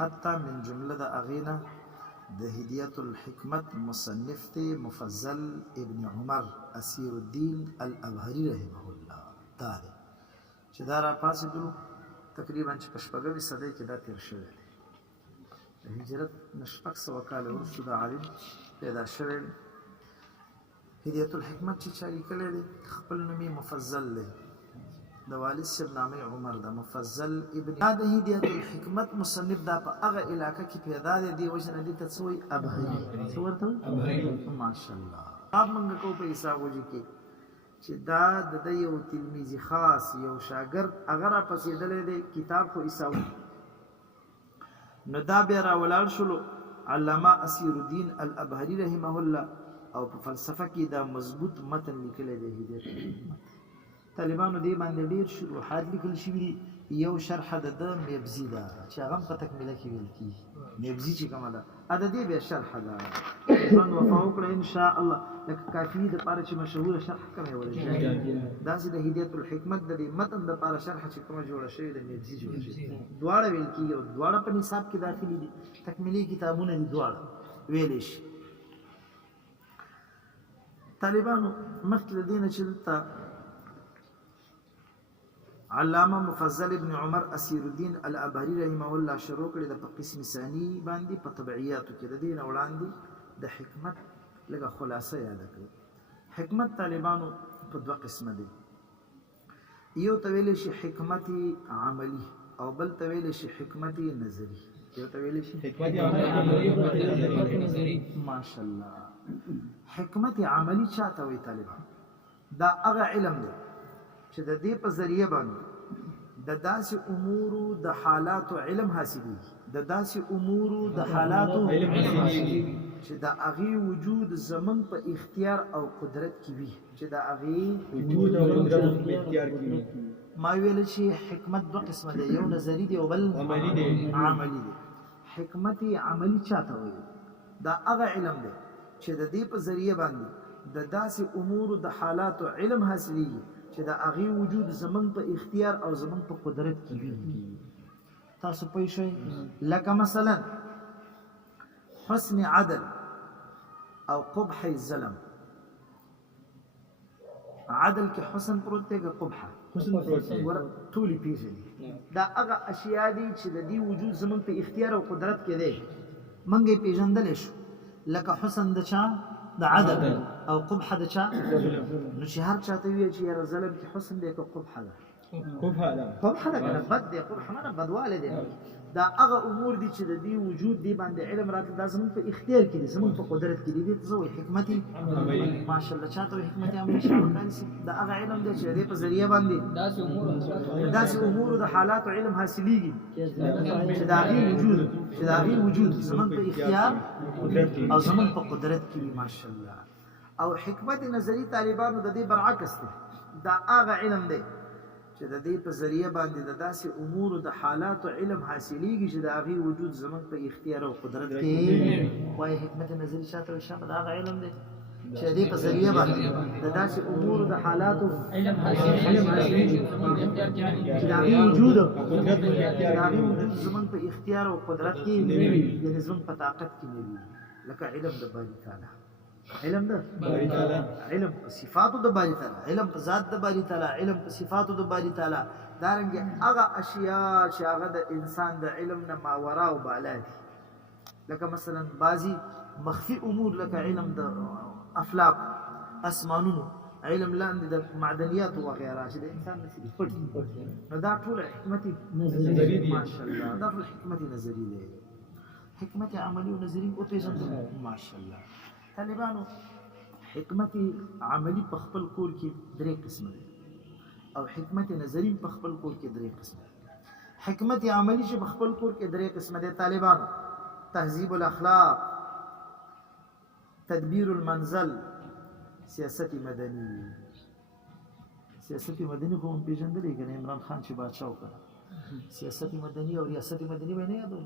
حتی من جمله د اغینا د هدیت الحکمت مصنف ته مفضل ابن عمر اسیر الدین الابهری رحمه الله دا دی چې دا را پاسېدلو تقریبا چې په شپږمې صدۍ کې دا تېر شوی دی د هجرت نه 600 کاله وروسته دا عالم پیدا شوی دی هدیت الحکمت چې چا لیکلی دی خپل نوم یې مفضل دی د والد صاحب نامه عمر ده مفضل ابن دا د هدیت الحکمت مصنف دا په هغه علاقه کې پیدا دی دې وجه نه دې ته څه وایي ابهري څه ورته وایي ماشاءالله باب موږ کوو په حساب وجه کې چې دا د یو تلمیذ خاص یو شاګرد هغه راپسېدلی دی کتاب خو حساب نو دا بیا راولاړ شلو علامه اسیر الدین الابهري رحمه الله او په فلسفه کې دا مضبوط متن لیکلی دی هدیت الحکمت طالبانو دې باندې ډېر شروحات لیکل شوي دي یو شرح د ده میبزي ده چې هغه هم په تکمیله کې ویل کېږي میبزي چې کومه ده د دې بیا شرح ده ژوند وفا وکړه انشاءالله لکه کافي دپاره چې مشهوره شرح کومه ویل داسې د هدیت الحکمت د دې متن دپاره شرح چې کومه جوړه شوې ده میبزي جوړه شوې دواړه ویل کېږي او دواړه په نصاب کې داخلي دي تکمیلي کتابونه دي دواړه ویلی شي طالبانو مخکې د دې نه چې دلته علامه مفضل ابن عمر اسیر الدین الابهري رحمه الله شروع کړی د په قسم ثاني باندې په طبعیاتو کې د دې نه وړاندې د حکمت لږه خلاصه یاده کړئ حکمت طالبانو په دوه قسمه دی یو ته ویلی شي حکمت عملی او بل ته ویلی شي حکمت نظري یو ته ویلی شي حکمت عملی ماشاءالله حکمت عملی چاته وایي طالبان دا هغه علم دی چې د دې په ذریعه باندې د داسې امورو د حالاتو علم حاصلېږي د داسې امورو د حالاتو علم حاصلېږي چې د هغې وجود زموږ په اختیار او قدرت کې وي چې د هغې وجود او قدرت په اختیار کې وي ما ویل چې حکمت دوه قسمه دی یو نظري دی او بل عملي دی حکمت عملي چاته وایي دا هغه علم دی چې د دې په ذریعه باندې د داسې امورو د حالاتو علم حاصلېږي چې د هغې وجود زموږ په اختیار او زموږ په قدرت کې وي تاسو پوه شئ لکه مثلا حسن عدل او قبح ظلم عدل کې حسن پروت دی که قبح ټولې پېژني دا هغه اشیا دي چې د دې وجود زموږ په اختیار او قدرت کې دی موږ یې پېژندلی شو لکه حسن د چا د عدل او قبح د چا نو چې هر چاته ویل چې یاره ظلم کې حسن دی که قبح ده قبح ده که بد دی قبح نه بدوالی دی دا هغه امور دي چې د دې وجود دی باندې علم راتلی دا زموږ په اختیار کې دي زموږ په قدرت کې دي دې ته څه وایي حکمت ماشاءالله چاته وایي حکمت عملي دا هغه علم دی چې د دې په ذریعه باندې داسې امورو د حالاتو علم حاصلېږي چې د هغې وجود زموږ په اختیار او زموږ په قدرت کې وي ماشاءالله او حکمت نظري طالبانو د دې برعکس دی دا هغه علم دی چې د دې په ذریعه باندې د داسې امورو د حالاتو علم حاصلېږي چې د هغې وجود زموږ په اختیار او قدرت کې وایي حکمت نظري چاته وایي شابه د هغه علم دی چې د دې په ذریعه باندې د داسې امورو د حالاتو علم حاصلېږي چې د هغې وجود زموږ په اختیار او قدرت کې یعنې زموږ په طاقت کې نه وي لکه علم د باري تعالی علم د باری تعالی علم په صفاتو د باری تعالی علم په ذات د باری تعالی علم په صفاتو د باری تعالی دارنګه هغه اشیاء چې هغه د انسان د علم نه ماورا او بالا دي لکه مثلا بعضی مخفي امور لکه علم د افلاک اسمانونو علم لاندې د معدنیات او غیره چې د انسان نشي پټ نو دا ټول حکمت نظری دي ماشاءالله دا ټول حکمت نظری دي حکمت عملی او نظری او پیژندل ماشاءالله طالبانو حکمت عملی په خپل کور کې درې قسمه دي او حکمت نظری په خپل کور کې درې قسمه دي حکمت عملی چې په خپل کور کې درې قسمه دي طالبانو تهذیب الاخلاق تدبیر المنزل سیاست مدنی سیاست مدنی خو هم پیژندلی کنه عمران خان چې بادشاه وکړه سیاست مدنی او ریاست مدنی به نه یادو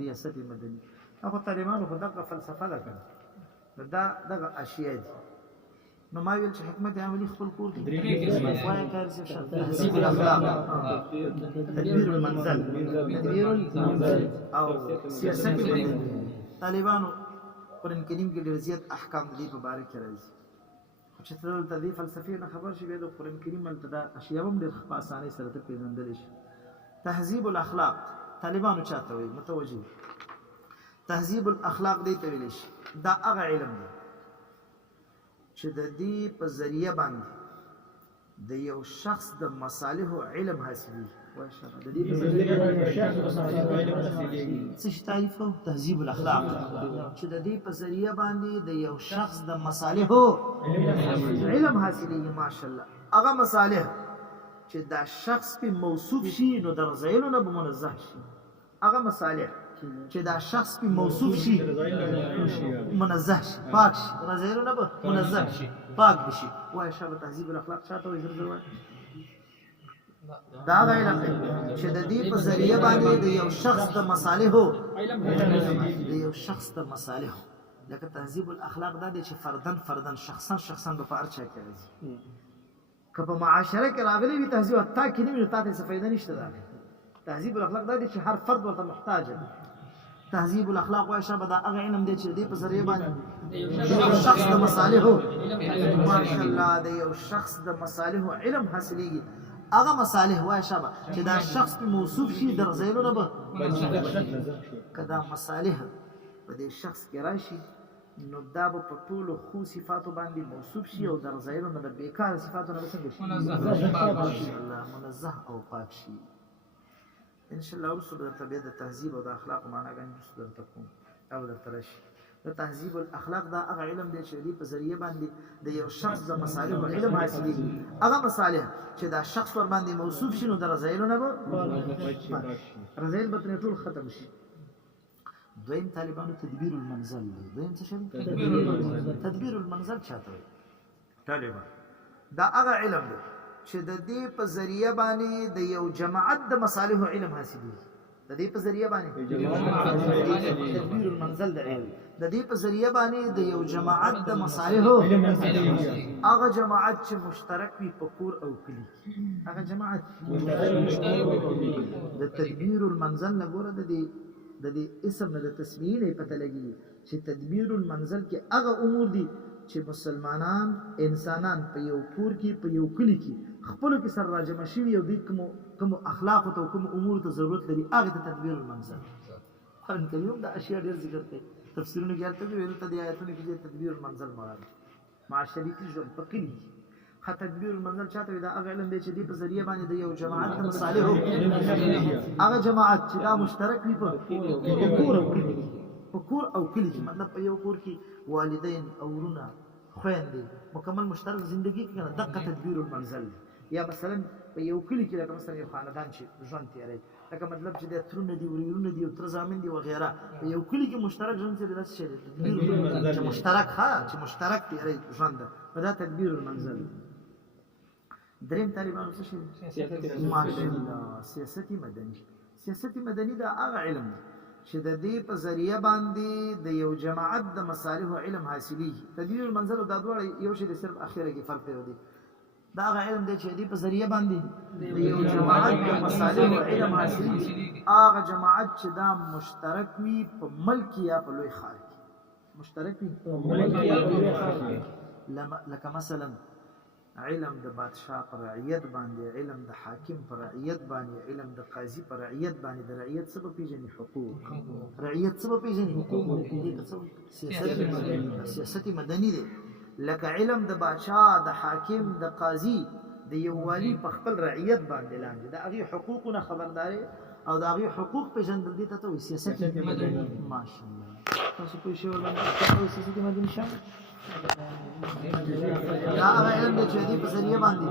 ریاست مدنی هغه طالبانو په دغه فلسفه ده کنه دا دغه اشیاء دي نو ما ویل چې حکمت عملی خپل کور کې وایي کار څه شرط تهذیب الاخلاق تدبیر المنزل او سیاست مدني طالبانو قرآن کریم کې ډېر زیات احکام دې په باره کې راځي چې ته د دې فلسفې نه خبر شې بیا د قرآن کریم هلته دا اشیا هم ډېر په اسانۍ سره ته پېژندلی شي تهذیب الاخلاق طالبانو چاته وایي متوجه تهذیب الاخلاق دې ته ویلی شي دا هغه علم دی چې د دې په ذریعه باندې د یو شخص د مصالحو علم حاصلېږي د دې په ذریعه څه شي تعریف کوو تهذیب الاخلاق چې د دې په ذریعه باندې د یو شخص د مصالحو علم حاصلېږي ماشاءالله هغه مصالح چې دا شخص په موصوف شي نو د رذایلو نه به منزه شي هغه مصالح چې دا شخص په موصوف شي منزه شي پاک شي رذایلو نه به منزه شي پاک بشي وایي شابه تهذیب الاخلاق چاته وایي زر وایي دا علم دی چې د دې په ذریعه باندې د یو شخص د مصالحو لکه تهذیب الاخلاق دا دی چې فردن شخصا به په هر چا کې راځي که په معاشره کې راغلی وي تهذیب تا کې نه وي نو تا ته څه فایده نشته دا تهذیب الاخلاق دا دی چې هر فرد ورته محتاج دی تهذیب الاخلاق وایي شابه دا هغه علم دی چې د دې په ذریعه باندې د یو شخص د مصالحو ماشاءالله د یو شخص د مصالحو علم حاصلېږي هغه مصالح وایي شابه چې دا شخص په موصوف شي د رذایلو نه به که دا مصالح په دې شخص کې راشي نو دا به په ټولو ښو صفاتو باندې موصوف شي او د رذایلو نه د بېکاره صفاتو نه به څنګه شي منزه او پاک شي انشاءالله وروسته به درته بیا د تهذیب او د اخلاقو معناګانې وروسته درته کوم او درته راشي د تهذیب الاخلاق دا هغه علم دی چې د دې په ذریعه باندې د یو شخص د مصالحو علم حاصلېږي هغه مصالح چې دا شخص ور باندې موصوف شي نو د رذایلو نه به رذایل به ترې ټول ختم شي دویم طالبانو تدبیر المنزل دی دویم څه شی تدبیر المنزل چاته وایي طالبان دا هغه علم دی چې د دې په ذریعه باندې د یو جماعت د مصالحو علم حاصلېږي د دې په ذریعه باندې تدبیر المنزل د علم د دې په ذریعه باندې د یو جماعت د مصالحو هغه جماعت چې مشترک وي په کور او کلي هغه جماعت د تدبیر المنزل نه ګوره د دې اسم نه د تسمیې نه پته لګي چې تدبیر المنزل کې هغه امور دي چې مسلمانان انسانان په یو کور کې په یو کلي کې خپلو کې سره راجمع شوي او دوی کومو اخلاقو ته او کومو امورو ته ضرورت لري هغې ته تدبیر المنزل قرآن کریم دا اشیا ډېر ذکر کوي تفسیرونو کې هلته ویل ته دې آیتونو کې تدبیر المنزل مراد معاشري ژوند په کلي کې تدبیر المنزل چاته وي دا هغه علم دی چې دې په ذریعه باندې د یو جماعت د مصالحو هغه جماعت چې دا مشترک وي په کور او کلي کې مطلب په یو کور کې والدین او ورونه خویندې مکمل مشترک زندگی کې کنه دقه تدبیر المنزل یا مثلا په یو کلي کې لکه مثلا یو خاندان چې ژوند تېروي لکه مطلب چې د ترونه دي ورونه دي او تر زامن دي وغیره په یو کلي کې مشترک ژوند تېروي دا څه دی تدبیر چې مشترک تېروي ژوند دا تدبیر المنزل دریم طالبانو څه شي ماشاءالله سیاست مدني دا هغه علم دی چې د دې په ذریعه باندې د یو جماعت د مصالحو علم حاصلېږي تدبیر المنزل دا دواړه یو شی دی صرف اخره کې فرق دی دا هغه علم دی چې د دې په ذریعه باندې د یو جماعت د مصالحو علم حاصلېږي هغه جماعت چې دا مشترک وي په ملک یا په لوی ښار کې مشترک وي لکه مثلا علم د بادشاه پر رعیت باندې علم د حاکم پر رعیت باندې علم د قاضي پر رعیت باندې د رعیت څه به پیژني حقوق رعیت څه به پیژني حقوق سیاست مدني دی لکه علم د بادشاه د حاکم د قاضي د یو والی په خپل رعیت باندې لاندې د هغې حقوقونه خبرداري او د هغې حقوق پیژندل دې ته ته وایي سیاست مدني ماشاءالله تاسو پوه شئ سیاست مدني شامل دا هغه علم دی چې د دې په ذریعه باندې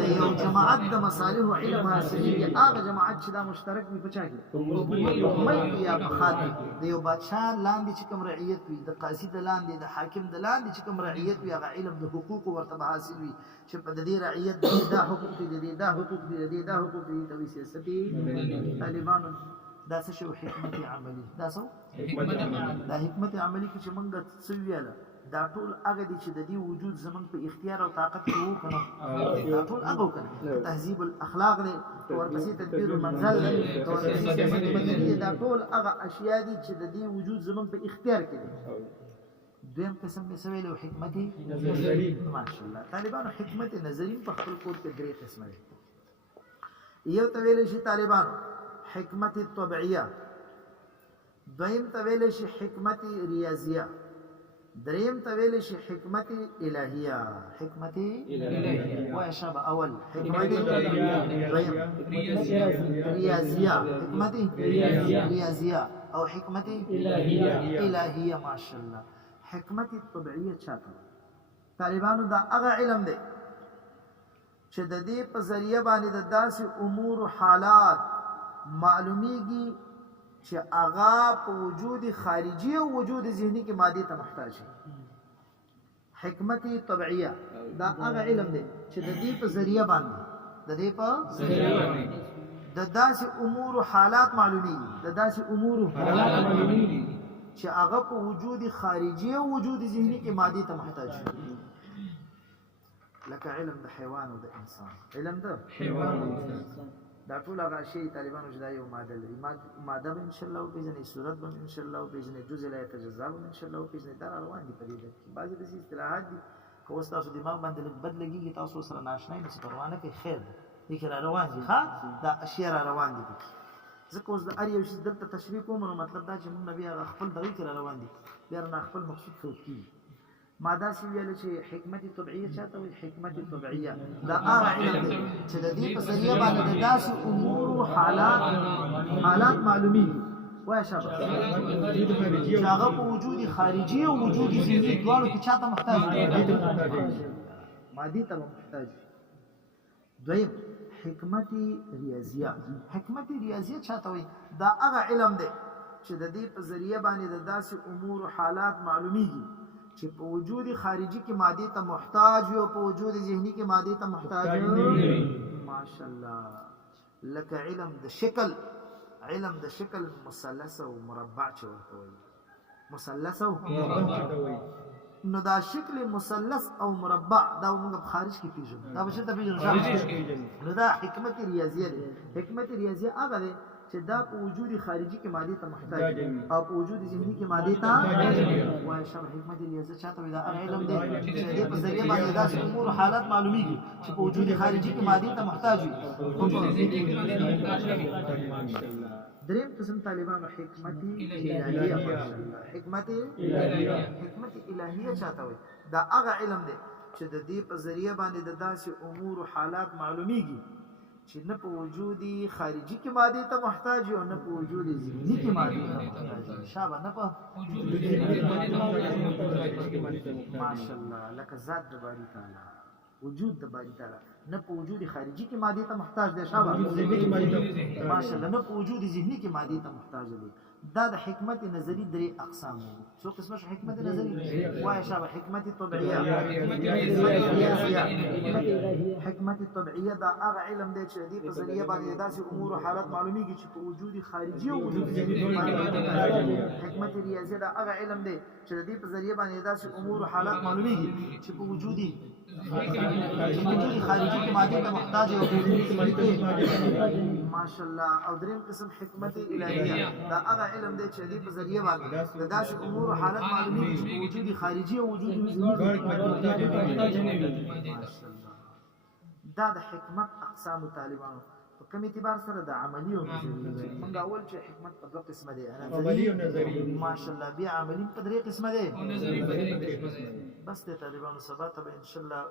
د یو جماعت د مصالحو علم حاصلېږي هغه جماعت چې دا مشترک وي په چا کې ملک یا په ښار کې د یو بادشاه لاندې چې کوم رعیت وي د قاضي د لاندې د حاکم د لاندې چې کوم رعیت وي هغه علم د حقوقو ورته به حاصل وي چې په د دې رعیت د دې دا حقوق دي د دې دا حقوق دي د دې دا حقوق دي ته وایي سیاستي طالبانو دا څه شی حکمت عملي دا څه دا حکمت عملي کې چې موږ څه ویاله دا ټول هغه دي چې د دې وجود زمونږ په اختیار او طاقت کې وو کنه دا ټول هغه وکنه تهذیب الاخلاق دی ورپسې تدبیر المنزل دی ورپسې سیاست مدني دا ټول هغه اشیاء دي چې د دې وجود زمونږ په اختیار کې دي دویم قسم یې سویل او حکمت نظری ماشاءالله طالبانو حکمت نظری په خپل کور کې درې قسمه دي یو ته ویل شي طالبانو حکمت طبيعيه دویم ته ویل شي حکمت ریاضیه دریم ته ویل شي حکمت الهیه حکمت الهیه وای شاب اول حکمت دویم ریاضیه حکمت ریاضیه او حکمت الهیه ماشاءالله حکمت طبيعيه چاته طالبانو دا هغه علم دی چې د دې په ذریعہ باندې د داسې امور او حالات معلومیږي چې هغه په وجود خارجي او وجود ذهني کې مادي ته محتاج دي حکمت طبيعيه دا هغه علم دی چې د دې په ذریعہ باندې د دې په ذریعہ باندې د داسې امور او حالات معلومیږي د داسې امور او حالات معلومیږي چې هغه په وجود خارجي او وجود ذهني کې مادي ته محتاج دي لکه علم د حیوان او د انسان علم د حیوان او انسان دا ټول هغه شی طالبانو چې دا یو ماده لري ماده به ان شاء الله پیژنې صورت به ان شاء الله پیژنې جزء لا يتجزا به ان شاء الله پیژنې دا روان دي په دې کې بعضی د اصطلاحات دي که اوس تاسو دماغ باندې لږ بد لګیږي تاسو سره ناشنای نشئ پروانه کې خیر دي کې را روان دي ښا دا اشیاء را روان دي ځکه اوس د اړ یو شی دلته تشریح کوم نو مطلب دا چې موږ نبی هغه خپل دغه کې را روان دي بیا نه خپل مقصود څه کیږي ماده سی ویل چې حکمت طبيعيه چاته وي حکمت طبيعيه دا هغه علم دی چې د دې په ذریعہ باندې د داسې امور او حالات معلومي وای شابه چې هغه په وجود خارجي او وجود ذهني دواړو کې چاته محتاج دي مادي ته محتاج دویم حکمت ریاضیه حکمت ریاضیه چاته وي دا هغه علم دی چې د دې په ذریعہ باندې د داسې امور او حالات معلومیږي چې په وجود خارجي کې مادي ته محتاج وي او په وجود ذهني کې مادي ته محتاج وي ماشاءالله لکه علم د شکل مثلث او مربع چې ورته وایي مثلث او مربع نو دا شکل مثلث او مربع دا موږ په خارج کې پیژنو دا به چېرته پیژنو نو دا حکمت ریاضیه دی حکمت ریاضیه هغه دی چې دا په وجود خارجي کې مادي ته محتاج او په وجود ذهني کې مادي ته وای شب حکمت ریاضیه چاته وي دا علم دی چې دې په ذریعہ باندې داسې امور او حالات معلومیږي چې په وجود خارجي کې مادي ته محتاج وي دریم قسم طالبانو حکمت الهیه حکمت الهیه چاته وي دا هغه علم دی چې د دې په ذریعہ باندې د داسې امور او حالات معلومیږي چې نه په وجود خارجي کې ماده ته محتاج او نه په وجود ذهني کې ماده ته محتاج شابه نه په ماشاءالله لکه ذات د باری تعالی وجود د باری تعالی نه په وجود خارجي کې ماده ته محتاج دی شابه ماشاءالله نه په وجود ذهني کې ماده ته محتاج دی دا د حکمت نظری درې اقسام دي څو قسمه حکمت نظری وای شابه حکمت طبيعيه حکمت طبيعيه دا هغه علم دی چې د په ذریعہ باندې داسې امور او حالات معلومیږي چې په وجود خارجي او وجود ذهني حکمت ریاضیه دا هغه علم دی چې د په ذریعہ باندې داسې امور او حالات معلومیږي چې په وجود خارجي کې ماده ته محتاج او ماشاءالله او دریم قسم حکمت الهیه دا هغه علم دی چې د په ذریعہ باندې د داسې امور او حالات معلومیږي چې په وجود خارجي او وجود ذهني ماشاءالله دا د حکمت اقسام طالبانو په کوم اعتبار سره د عملی او نظری موږ اول چې حکمت په دوه قسمه دي عملی او نظری ماشاءالله بیا عملی په درې قسمه دي بس ته طالبانو سبا ته ان شاء الله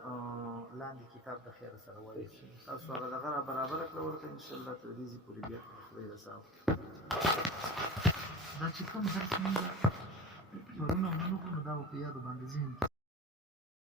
لاندې کتاب د خیر سره وایي تاسو هغه دغه برابر کړو ورته ان شاء الله تر دې پوری بیا خدای رساو دا چې کوم درس موږ ورونه موږ دا په یاد باندې ذهن